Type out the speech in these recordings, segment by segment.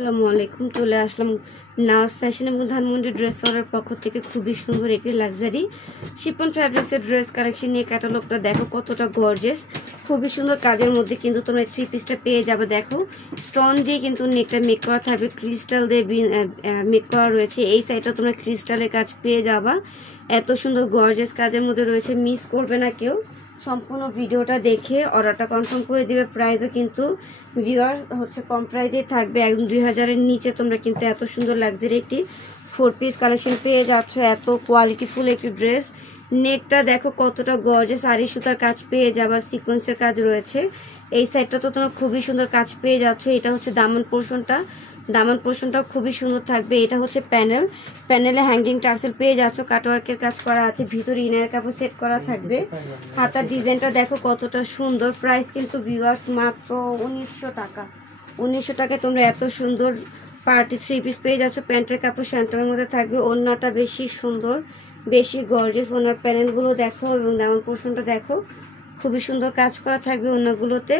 আসসালামু আলাইকুম। চলে আসলাম নাওয়াজ ফ্যাশন এবং ধানমন্ডি ড্রেস অর্ডার পক্ষ থেকে খুবই সুন্দর একটি লাক্সারি শিফন ফ্যাব্রিক্সের ড্রেস কালেকশন নিয়ে। ক্যাটালগটা দেখো কতটা গর্জিয়াস, খুবই সুন্দর কাজের মধ্যে কিন্তু তোমরা থ্রি পিসটা পেয়ে যাবে। দেখো স্টোন দিয়ে কিন্তু নেকটা মেক করা থাকবে, ক্রিস্টাল দিয়ে মেক করা রয়েছে। এই সাইডটা তোমরা ক্রিস্টালের কাজ পেয়ে যাবা। এত সুন্দর গর্জিয়াস কাজের মধ্যে রয়েছে, মিস করবে না কেউ। সম্পূর্ণ ভিডিওটা দেখে অর্ডারটা কনফার্ম করে দিবে। প্রাইসও কিন্তু ভিউয়ার হচ্ছে কম প্রাইসেই থাকবে, একদম 2000-এর নিচে তোমরা কিন্তু এত সুন্দর লাক্সারি একটি 4 পিস কালেকশন পেয়ে যাচ্ছ। এত কোয়ালিটিফুল একটি ড্রেস। নেকটা দেখো কতটা গর্জিয়াস, আরি সুতার কাজ পেয়ে যাবা, সিকোয়েন্সের কাজ রয়েছে। এই সাইডটা তো তোমরা খুবই সুন্দর কাজ পেয়ে যাচ্ছ। এটা হচ্ছে দামান পোর্শনটা খুবই সুন্দর থাকবে। এটা হচ্ছে প্যানেলে হ্যাঙ্গিং টার্সেল পেয়ে যাচ্ছ, কাটওয়ার্কের কাজ করা আছে, ভিতরে ইনার কাপড় সেট করা থাকবে। হাতার ডিজাইনটা দেখো কতটা সুন্দর। প্রাইস কিন্তু ভিউয়ার্স মাত্র 1900 টাকা। 1900 টাকায় তোমরা এত সুন্দর পার্টি 3 পিস পেয়ে যাচ্ছ। প্যান্টের কাপড় স্যান্টারের মধ্যে থাকবে। ওড়নাটা বেশি সুন্দর, বেশি গর্জিয়াস। ওনার প্যানেলগুলো দেখো এবং দামান পোর্শনটা দেখো, খুবই সুন্দর কাজ করা থাকবে ওনাগুলোতে।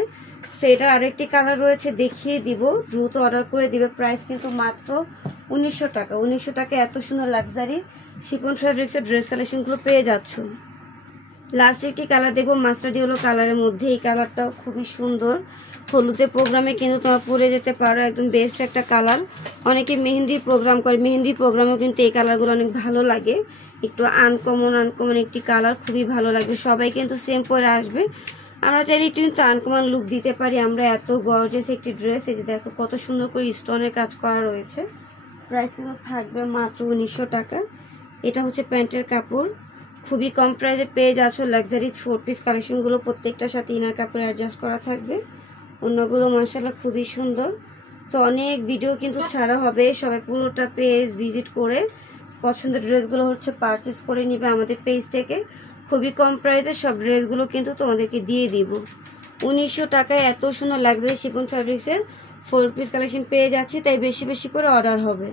তো এটার আরেকটি কালার রয়েছে, দেখিয়ে দিব, দ্রুত অর্ডার করে দিবে। প্রাইস কিন্তু মাত্র 1900 টাকা। 1900 টাকায় এত সুন্দর লাক্সারি শিফন ফ্যাব্রিক্সের ড্রেস কালেকশনগুলো পেয়ে যাচ্ছ। লাস্ট একটি কালার দেখবো, মাস্টার্ড ইয়েলো কালারের মধ্যে। এই কালারটাও খুবই সুন্দর, হলুদের প্রোগ্রামে কিন্তু তোমরা পরে যেতে পারো, একদম বেস্ট একটা কালার। অনেকে মেহেন্দির প্রোগ্রাম করে, মেহেন্দির প্রোগ্রামেও কিন্তু এই কালারগুলো অনেক ভালো লাগে। একটু আনকমন একটি কালার, খুবই ভালো লাগবে। সবাই কিন্তু সেম পরে আসবে, আমরা চাইলে একটু কিন্তু আনকমন লুক দিতে পারি আমরা। এত গর্জিয়াস একটি ড্রেস। এই যে দেখো কত সুন্দর করে স্টোনের কাজ করা রয়েছে। প্রাইস কিন্তু থাকবে মাত্র 1900 টাকা। এটা হচ্ছে প্যান্টের কাপড়, খুবই কম প্রাইসে পেয়ে যাচ্ছ লাক্সারি 4 পিস কালেকশনগুলো। প্রত্যেকটার সাথে ইনার কাপড় অ্যাডজাস্ট করা থাকবে। অন্যগুলো মাশাআল্লাহ খুবই সুন্দর। তো অনেক ভিডিও কিন্তু ছাড়া হবে, সবাই পুরোটা পেজ ভিজিট করে পছন্দের ড্রেসগুলো হচ্ছে পারচেস করে নিবে আমাদের পেজ থেকে। খুবই কম প্রাইসে সব ড্রেসগুলো কিন্তু তোমাদেরকে দিয়ে দিব। 1900 টাকায় এত সুন্দর লাক্সারি শিফন ফ্যাব্রিক্সের 4 পিস কালেকশন পেয়ে যাচ্ছি, তাই বেশি বেশি করে অর্ডার হবে।